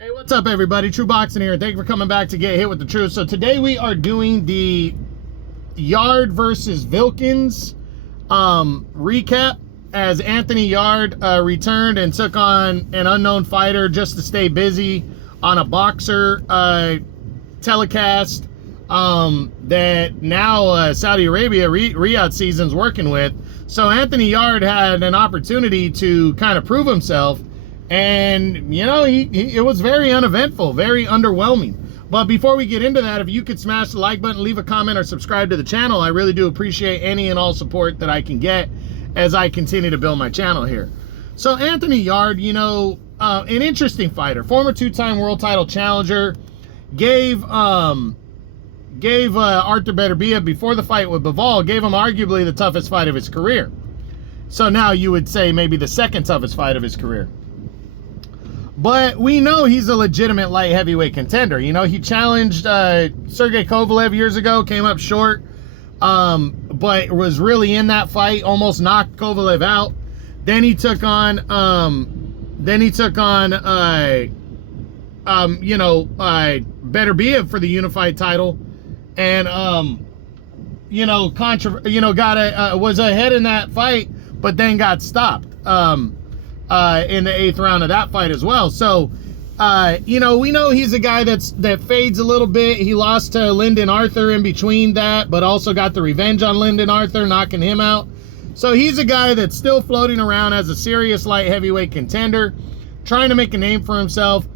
Hey, what's up, everybody? True Boxing here. Thank you for coming back to Get Hit with the Truth. So today we are doing the Yarde versus Vilcins recap, as Anthony Yarde returned and took on an unknown fighter just to stay busy on a boxer telecast that now Saudi Arabia Riyadh season's working with. So Anthony Yarde had an opportunity to kind of prove himself. And, you know, it was very uneventful, very underwhelming. But before we get into that, if you could smash the like button, leave a comment, or subscribe to the channel, I really do appreciate any and all support that I can get as I continue to build my channel here. So Anthony Yarde, you know, an interesting fighter, former two-time world title challenger, gave Artur Beterbiev, before the fight with Bivol, gave him arguably the toughest fight of his career. So now you would say maybe the second toughest fight of his career. But we know he's a legitimate light heavyweight contender. You know, he challenged Sergey Kovalev years ago, came up short, but was really in that fight, almost knocked Kovalev out. Then he took on, Beterbiev for the unified title, and was ahead in that fight, but then got stopped. In the 8th round of that fight as well. So, we know he's a guy that fades a little bit. He lost to Lyndon Arthur in between that, but also got the revenge on Lyndon Arthur, knocking him out. So he's a guy that's still floating around as a serious light heavyweight contender, trying to make a name for himself.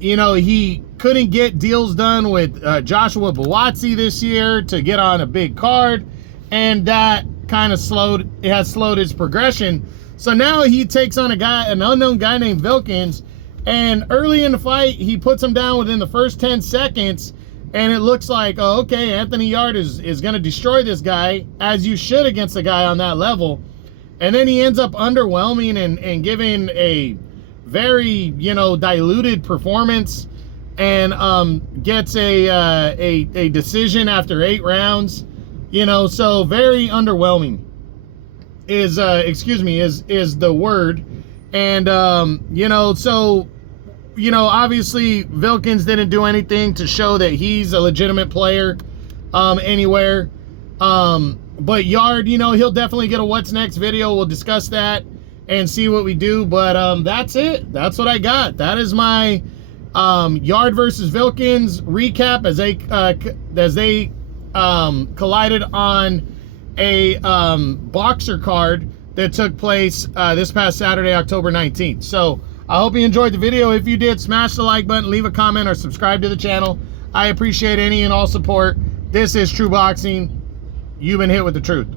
He couldn't get deals done with Joshua Buatsi this year to get on a big card, and that kind of slowed his progression. So now he takes on an unknown guy named Vilcins, and early in the fight, he puts him down within the first 10 seconds, and it looks like, oh, okay, Anthony Yarde is going to destroy this guy, as you should against a guy on that level. And then he ends up underwhelming and giving a very, diluted performance, and gets a decision after 8 rounds, so very underwhelming is the word. And obviously Vilcins didn't do anything to show that he's a legitimate player anywhere. But Yarde, he'll definitely get a what's next video. We'll discuss that and see what we do. But that's it. That's what I got. That is my Yarde versus Vilcins recap as they collided on a boxer card that took place this past Saturday, October 19th. So I hope you enjoyed the video. If you did, smash the like button, leave a comment, or subscribe to the channel. I appreciate any and all support. This is True Boxing. You've been hit with the truth.